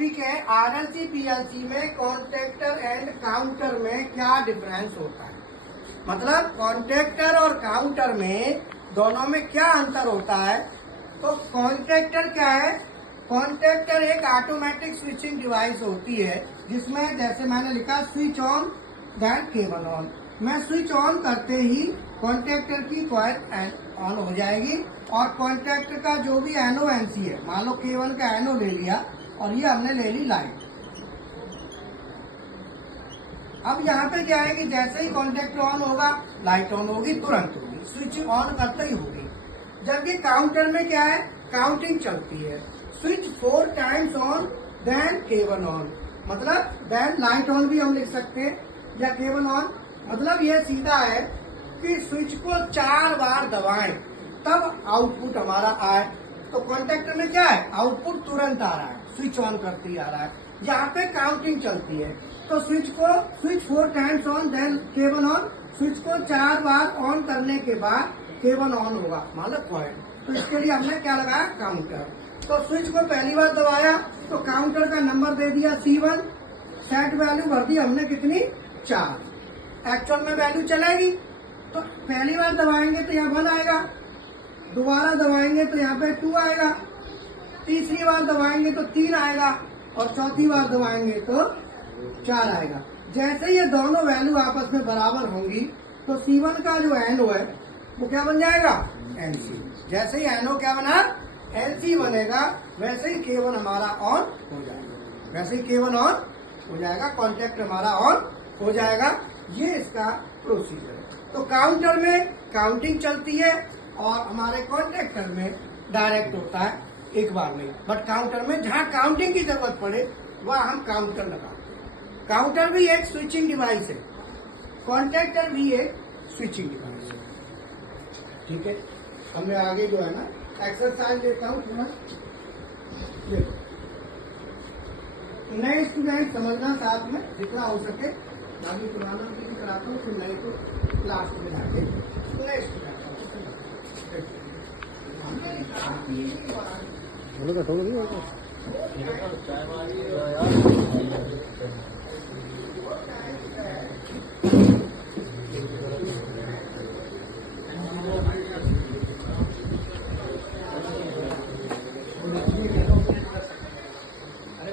Topic है RLC PLC में contractor and counter में क्या डिफरेंस होता है। मतलब कॉन्ट्रैक्टर और काउंटर में दोनों में क्या अंतर होता है। तो कॉन्ट्रैक्टर क्या है? कॉन्ट्रैक्टर एक ऑटोमेटिक स्विचिंग डिवाइस होती है जिसमें जैसे मैंने लिखा switch on then cable on. मैं स्विच ऑन करते ही कॉन्ट्रैक्टर की कॉइल ऑन हो जाएगी और कॉन्ट्रैक्टर का जो भी एनओ एनसी है, मान लो केबल का एनओ ले लिया और ये हमने ले ली लाइट। अब यहाँ पे क्या है कि जैसे ही कॉन्ट्रैक्टर ऑन होगा लाइट ऑन होगी, तुरंत होगी, स्विच ऑन करते ही होगी। जबकि काउंटर में क्या है, काउंटिंग चलती है। Switch 4 times on then cable on, मतलब देन लाइट ऑन भी हम लिख सकते हैं या केबल ऑन। मतलब ये सीधा है कि स्विच को 4 बार दबाएं तब आउटपुट हमारा आए। तो कॉन्ट्रैक्टर में क्या है, आउटपुट तुरंत आ रहा है, स्विच ऑन करते ही आ रहा है। यहाँ पे काउंटिंग चलती है तो switch 4 times on then cable on, switch को 4 बार ऑन करने के बाद केबल ऑन होगा, मतलब कॉइल। तो इसके लिए हमने क्या लगाया, काउंटर। तो स्विच को पहली बार दबाया तो काउंटर का नंबर दे दिया C1, सेट वैल्यू भर दी हमने कितनी, 4। एक्चुअल में वैल्यू चलेगी तो पहली बार दबाएंगे तो यहाँ 1 आएगा, दोबारा दबाएंगे तो यहाँ पे 2 आएगा, तीसरी बार दबाएंगे तो 3 आएगा और चौथी बार दबाएंगे तो 4 आएगा। जैसे ये दोनों वैल्यू आपस में बराबर होंगी तो C1 का जो एनओ है वो क्या बन जाएगा, NC। जैसे ही एनओ क्या बना, NC बनेगा, वैसे ही केबल हमारा ऑन हो जाएगा, वैसे ही केबल ऑन हो जाएगा, कॉन्टैक्ट हमारा ऑन हो जाएगा। ये इसका प्रोसीजर है। तो काउंटर में काउंटिंग चलती है और हमारे कॉन्ट्रैक्टर में डायरेक्ट होता है एक बार में। बट काउंटर में जहाँ काउंटिंग की जरूरत पड़े वह हम काउंटर लगाते हैं। काउंटर भी एक स्विचिंग डिवाइस है, कॉन्ट्रैक्टर भी एक स्विचिंग डिवाइस है। ठीक है, हमें आगे जो है ना एक्सरसाइज देता हूँ थोड़ा, नए स्टूडेंट समझना साथ में जितना हो सके। बाकी पुराना भी कराता हूँ, फिर नए को क्लास में जाके नए स्टूडेंट अरे